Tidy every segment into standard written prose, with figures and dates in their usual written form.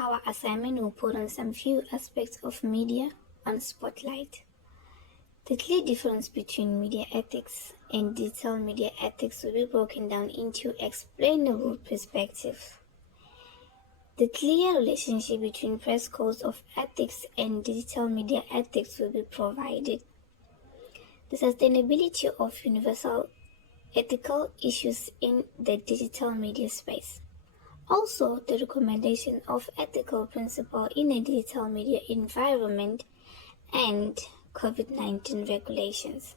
Our assignment will put on some few aspects of media on spotlight. The clear difference between media ethics and digital media ethics will be broken down into explainable perspectives. The clear relationship between press codes of ethics and digital media ethics will be provided. The sustainability of universal ethical issues in the digital media space. Also, the recommendation of ethical principles in a digital media environment and COVID-19 regulations.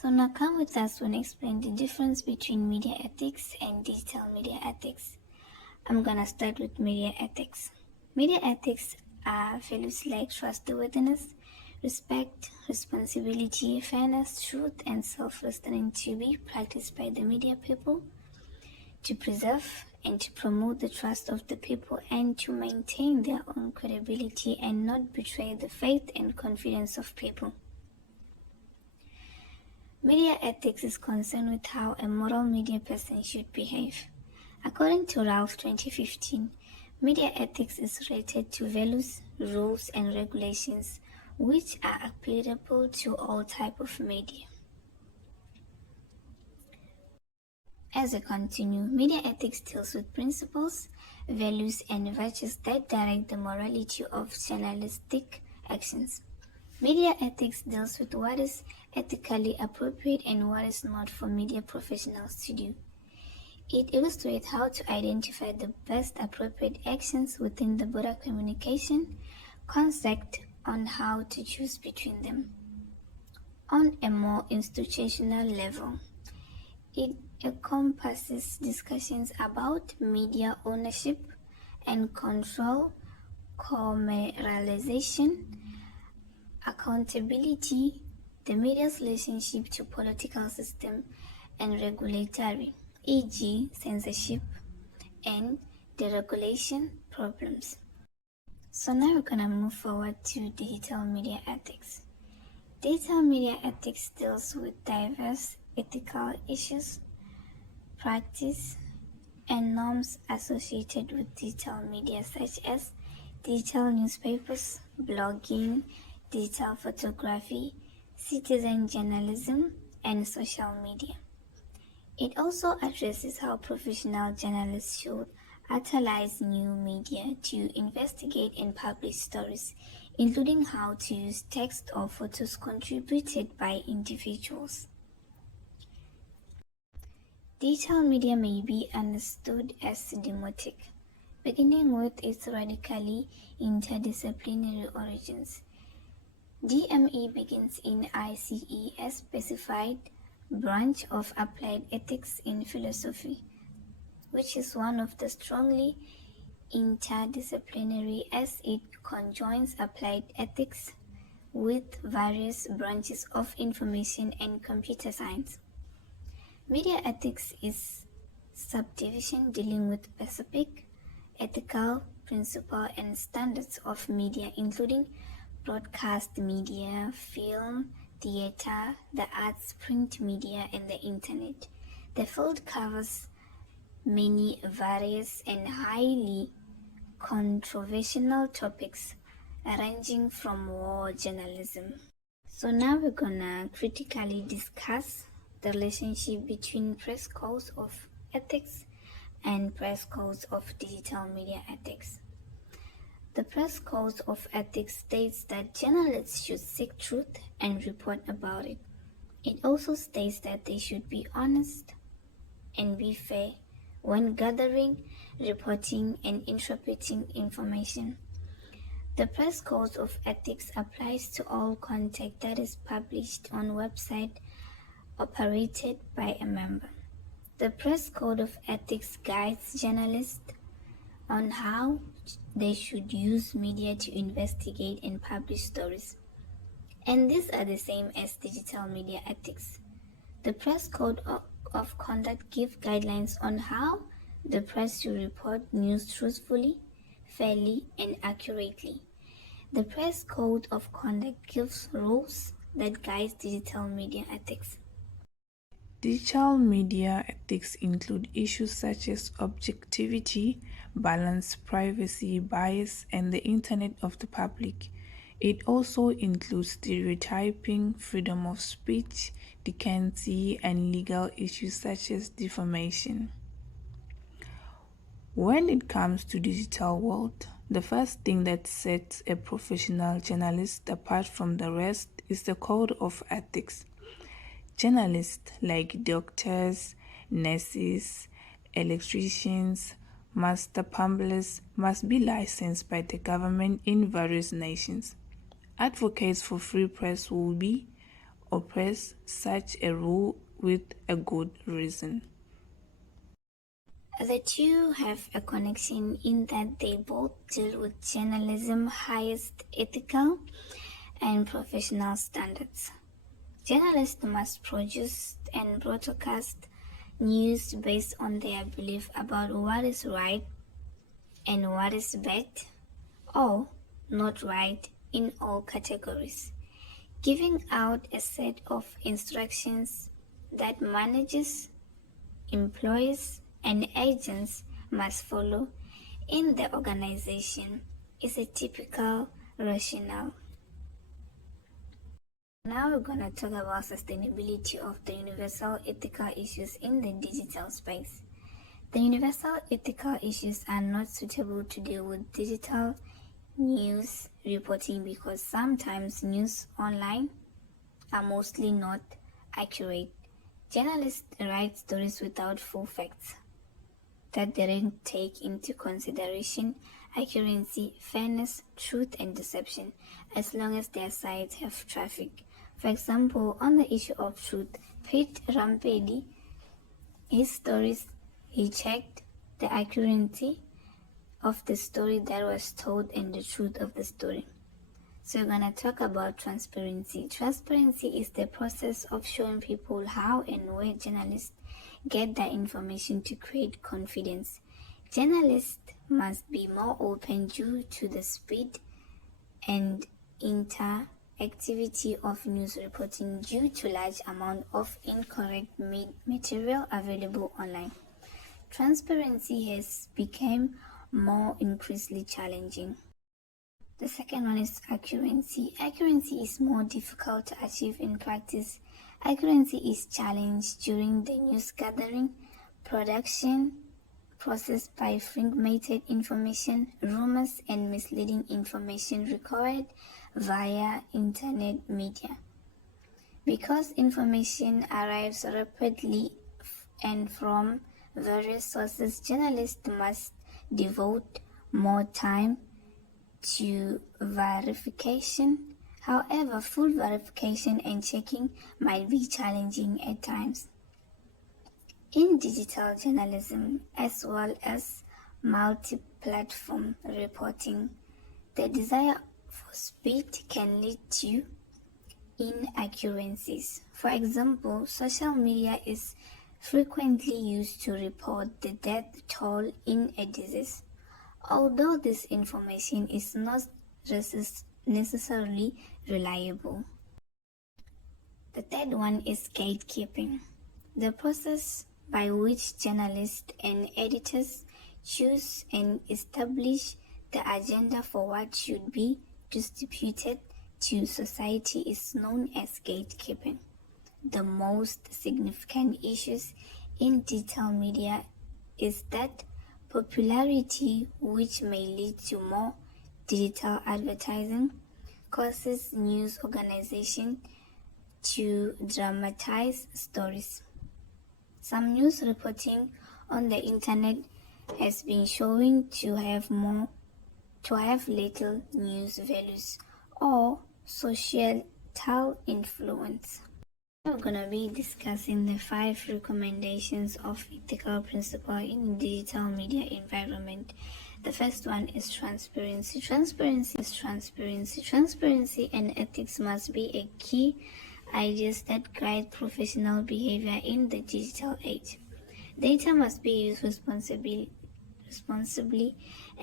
So now come with us when I explain the difference between media ethics and digital media ethics. I'm gonna start with media ethics. Media ethics are values like trustworthiness, respect, responsibility, fairness, truth, and self-restraint to be practiced by the media people to preserve and to promote the trust of the people and to maintain their own credibility and not betray the faith and confidence of people. Media ethics is concerned with how a moral media person should behave. According to Ralph 2015, media ethics is related to values, rules, and regulations which are applicable to all types of media. As we continue, media ethics deals with principles, values, and virtues that direct the morality of journalistic actions. Media ethics deals with what is ethically appropriate and what is not for media professionals to do. It illustrates how to identify the best appropriate actions within the broader communication concept on how to choose between them. On a more institutional level, it encompasses discussions about media ownership and control, commercialization, accountability, the media's relationship to political system and regulatory, e.g. censorship, and deregulation problems. So now we're gonna move forward to digital media ethics. Digital media ethics deals with diverse ethical issues, practice, and norms associated with digital media such as digital newspapers, blogging, digital photography, citizen journalism, and social media. It also addresses how professional journalists should utilize new media to investigate and publish stories, including how to use text or photos contributed by individuals. Digital media may be understood as demotic, beginning with its radically interdisciplinary origins. DME begins in ICE, a specified branch of applied ethics in philosophy, which is one of the strongly interdisciplinary as it conjoins applied ethics with various branches of information and computer science. Media ethics is subdivision dealing with specific ethical principles and standards of media, including broadcast media, film, theater, the arts, print media, and the internet. The field covers many various and highly controversial topics ranging from war journalism. So now we're gonna critically discuss the relationship between press codes of ethics and press codes of digital media ethics. The press code of ethics states that journalists should seek truth and report about it. It also states that they should be honest and be fair when gathering, reporting, and interpreting information. The press code of ethics applies to all content that is published on website operated by a member. The press code of ethics guides journalists on how they should use media to investigate and publish stories. And these are the same as digital media ethics. The press code of conduct gives guidelines on how the press should report news truthfully, fairly, and accurately. The press code of conduct gives rules that guide digital media ethics. Digital media ethics include issues such as objectivity, balance, privacy, bias, and the Internet of the public. It also includes stereotyping, freedom of speech, decency, and legal issues such as defamation. When it comes to digital world, the first thing that sets a professional journalist apart from the rest is the code of ethics. Journalists like doctors, nurses, electricians, master plumbers must be licensed by the government in various nations. Advocates for free press will be oppress such a rule with a good reason. The two have a connection in that they both deal with journalism's highest ethical and professional standards. Journalists must produce and broadcast news based on their belief about what is right and what is bad or not right in all categories, giving out a set of instructions that managers, employees, and agents must follow in the organization is a typical rationale. Now we're going to talk about sustainability of the universal ethical issues in the digital space. The universal ethical issues are not suitable to deal with digital news reporting because sometimes news online are mostly not accurate. Journalists write stories without full facts that they don't take into consideration accuracy, fairness, truth, and deception, as long as their sites have traffic. For example, on the issue of truth, Pete Rampedi, his stories, he checked the accuracy of the story that was told and the truth of the story. So we're going to talk about transparency. Transparency is the process of showing people how and where journalists get their information to create confidence. Journalists must be more open due to the speed and interactivity of news reporting due to large amount of incorrect material available online. Transparency has become more increasingly challenging. The second one is accuracy. Accuracy is more difficult to achieve in practice. Accuracy is challenged during the news gathering, production process by fragmented information, rumors, and misleading information recorded via internet media. Because information arrives rapidly and from various sources, journalists must devote more time to verification. However, full verification and checking might be challenging at times. In digital journalism, as well as multi-platform reporting, the desire for speed can lead to inaccuracies. For example, social media is frequently used to report the death toll in a disease. Although this information is not necessarily reliable. The third one is gatekeeping, the process by which journalists and editors choose and establish the agenda for what should be distributed to society is known as gatekeeping. The most significant issues in digital media is that popularity, which may lead to more digital advertising, causes news organizations to dramatize stories. Some news reporting on the internet has been shown to have little news values or societal influence. We're going to be discussing the 5 recommendations of ethical principle in digital media environment. The first one is transparency. Transparency and ethics must be a key ideas that guide professional behavior in the digital age. Data must be used responsibly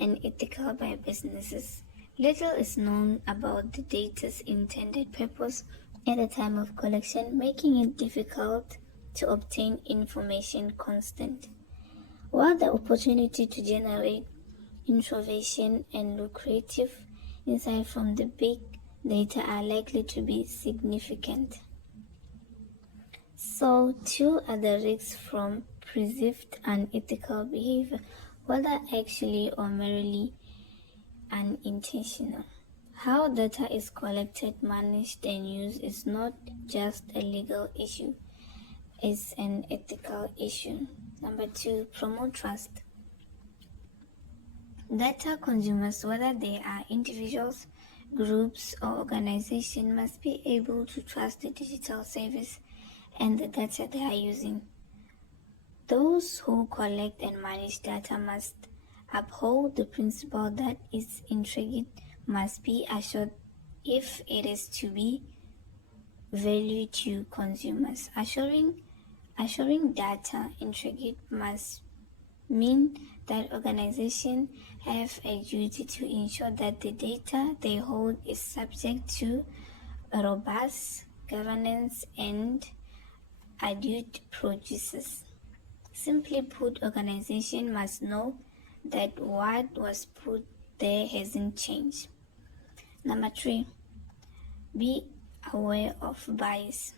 and ethical by businesses. Little is known about the data's intended purpose at the time of collection, making it difficult to obtain information constant, while the opportunity to generate innovation and lucrative insight from the big data are likely to be significant. So, two are the risks from perceived unethical behavior, whether actually or merely unintentional. How data is collected, managed, and used is not just a legal issue, it's an ethical issue. Number two, promote trust. Data consumers, whether they are individuals, groups, or organizations, must be able to trust the digital service and the data they are using. Those who collect and manage data must uphold the principle that its integrity must be assured if it is to be valued to consumers. Assuring data integrity must mean that organizations have a duty to ensure that the data they hold is subject to robust governance and adult processes. Simply put, organizations must know that what was put there hasn't changed. Number three, be aware of bias.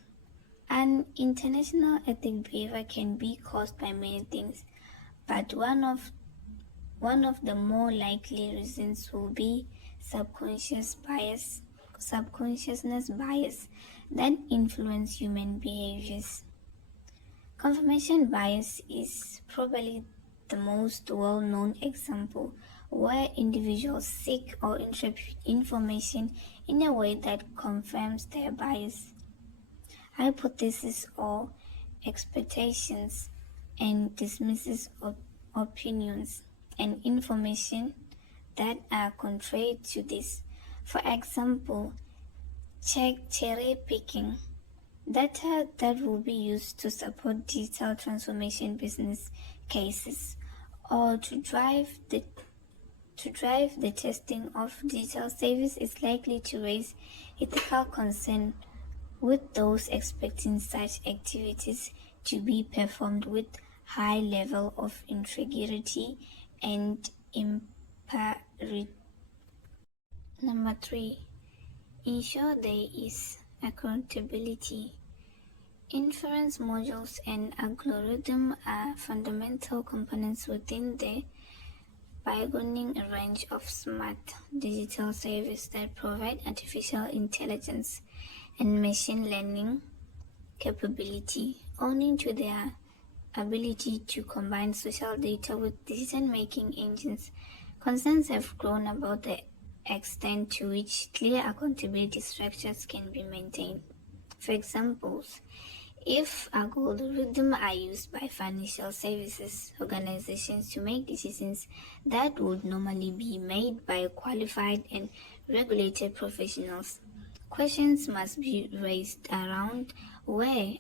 An international ethical behavior can be caused by many things, but one of the more likely reasons will be subconsciousness bias that influence human behaviors. Confirmation bias is probably the most well-known example, where individuals seek or interpret information in a way that confirms their bias, hypothesis, or expectations, and dismisses opinions and information that are contrary to this. For example, cherry picking. Data that will be used to support digital transformation business cases or to drive the testing of digital service is likely to raise ethical concern with those expecting such activities to be performed with high level of integrity and impartiality. Number three, ensure there is accountability. Inference modules and algorithms are fundamental components within the burgeoning range of smart digital services that provide artificial intelligence and machine learning capability, owing to their ability to combine social data with decision-making engines. Concerns have grown about the extent to which clear accountability structures can be maintained. For example, if algorithms are used by financial services organizations to make decisions that would normally be made by qualified and regulated professionals, questions must be raised around where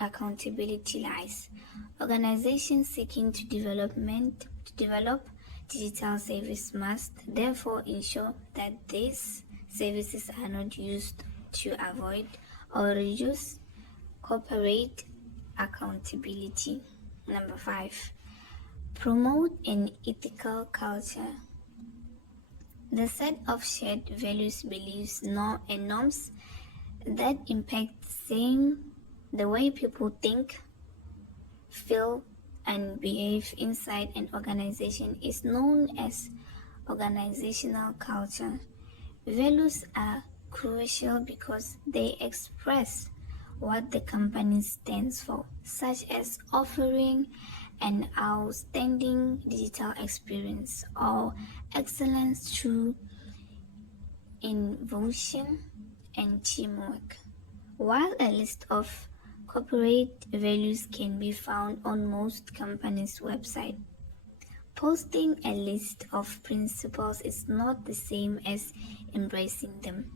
accountability lies. Organizations seeking to develop digital services must therefore ensure that these services are not used to avoid or reduce corporate accountability. Number 5, promote an ethical culture. The set of shared values, beliefs, and norms that impact the way people think, feel, and behave inside an organization is known as organizational culture. Values are crucial because they express what the company stands for, such as offering an outstanding digital experience or excellence through innovation and teamwork. While a list of corporate values can be found on most companies' websites, posting a list of principles is not the same as embracing them.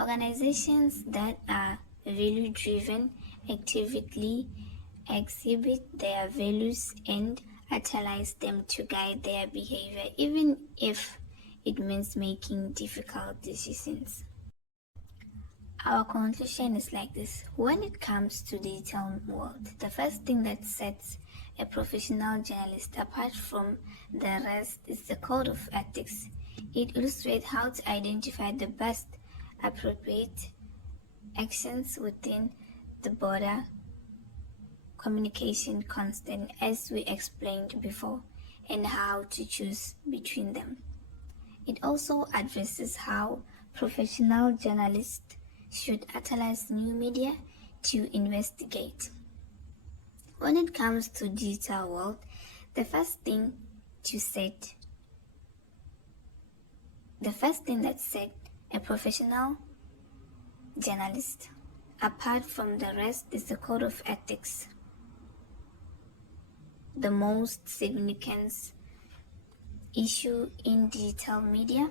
Organizations that are value-driven actively exhibit their values and utilize them to guide their behavior, even if it means making difficult decisions. Our conclusion is like this. When it comes to digital world, the first thing that sets a professional journalist apart from the rest is the code of ethics. It illustrates how to identify the best appropriate actions within the broader communication constant, as we explained before, and how to choose between them. It also addresses how professional journalists should utilize new media to investigate. When it comes to digital world, the first thing that set a professional journalist apart from the rest is the code of ethics. The most significant issue in digital media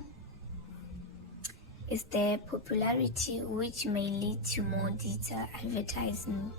is their popularity, which may lead to more digital advertising